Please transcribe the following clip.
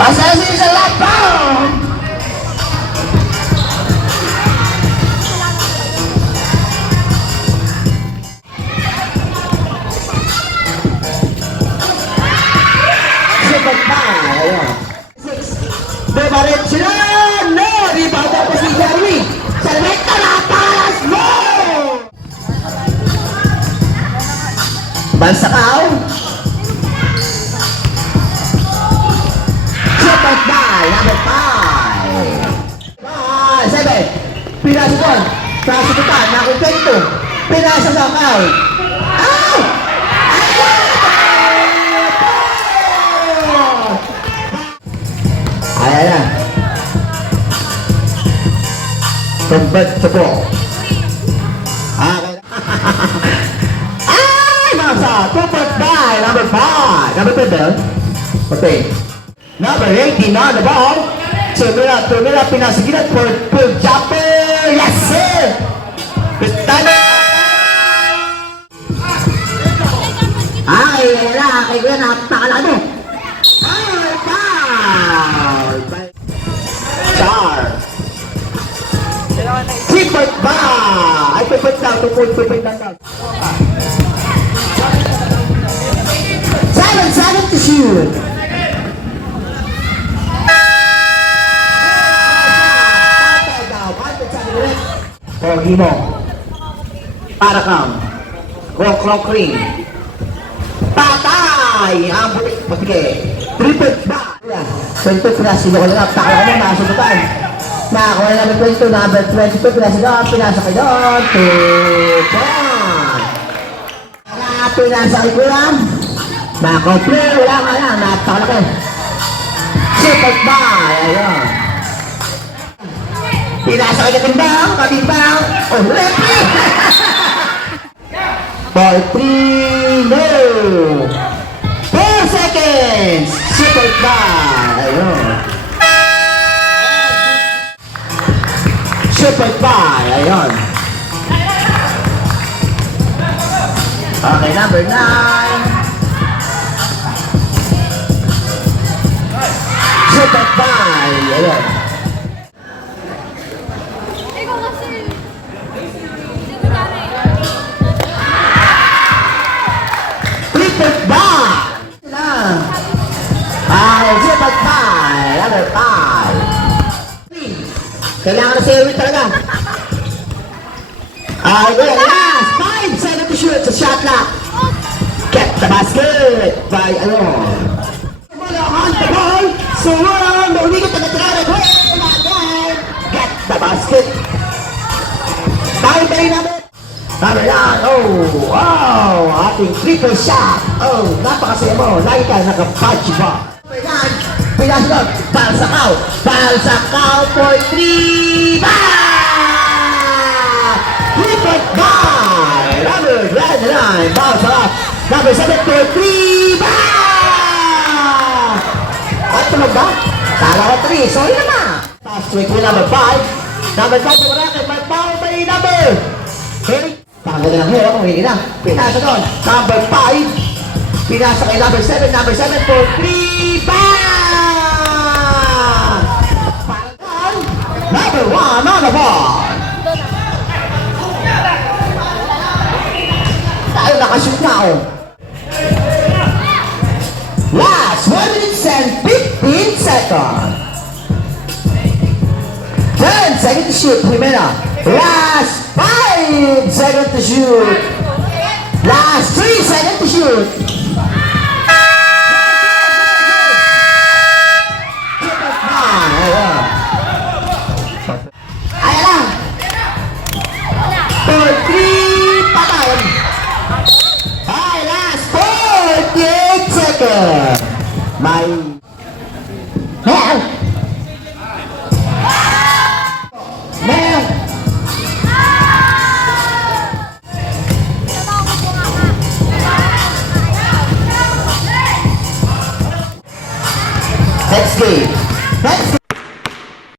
Pasensya sa lockdown! Super pa! Ayan. Diretso na! No! Rebound po si Jeremy! Sa rekta na palas mo! Bansakaw! Super ball! Number 5! 7! Pinasa doon! Pinasututan! Nakukwento! Pinasa sa akaw! Ow! Ayan na! Convert to ball! Ay! Masa! Convert by number 5! Number 5 okay. Number 18 on the ball. Tumira, pinasigilan for good jumper. Yes, sir! Pistana! Ay, wala. Kaya ko yan, napakalaan mo. Ay, foul! Char! Three-point ba? Ay, pipit lang. Pipit lang. 7 to shoot. Pogi mo. Para kang Rock Ring. Patay! Ang butik. Matige. Triple ba? 22 pinasilo ko lang. Takala mo, nakasundutan. Nakakuha na namin 22. Number 22 pinasilo. Pinasa kayo doon. 2 point. Pinasa kayo ko lang. Nakakomplete. Wala ka lang. Napakalaki. Super ball. Ayun. Pinasa kayo katimbang, oh, referee! Ball 3, no! 4 seconds! Super ball! Ayun. Super ball! Ayun. Okay, number 9. Super ball! Ayun. Kailangan na sa'yo talaga. Ay, well, last 5 seconds to shoot sa shot clock. Get the basket by ano. Malahan the ball. So, nauligot na natin. Get the basket. Tayo namin. Number 9. Oh, wow. Ating triple shot. Oh, napakasaya mo. Lagi ka naka-punch ba. Number 9. Pinasok, Balsakaw for 3, bang! 3-point ball! Number 9, Balsakaw. Number 7 for 3, bang! At tulog ba? Kala ko 3, sorry naman. Pass to number 5. Number 5 for Racket, may power by number. Okay, pagod na lang hero, kung hindi na. Pinasa doon, number 5. Pinasa kay number 7 for 3, bang! Number 1 on the ball. Tayo nakashoot na ako. Last 1 minute and 15 seconds. 10 seconds to shoot, Jimena. Last 5 seconds to shoot. Last 3 seconds to shoot.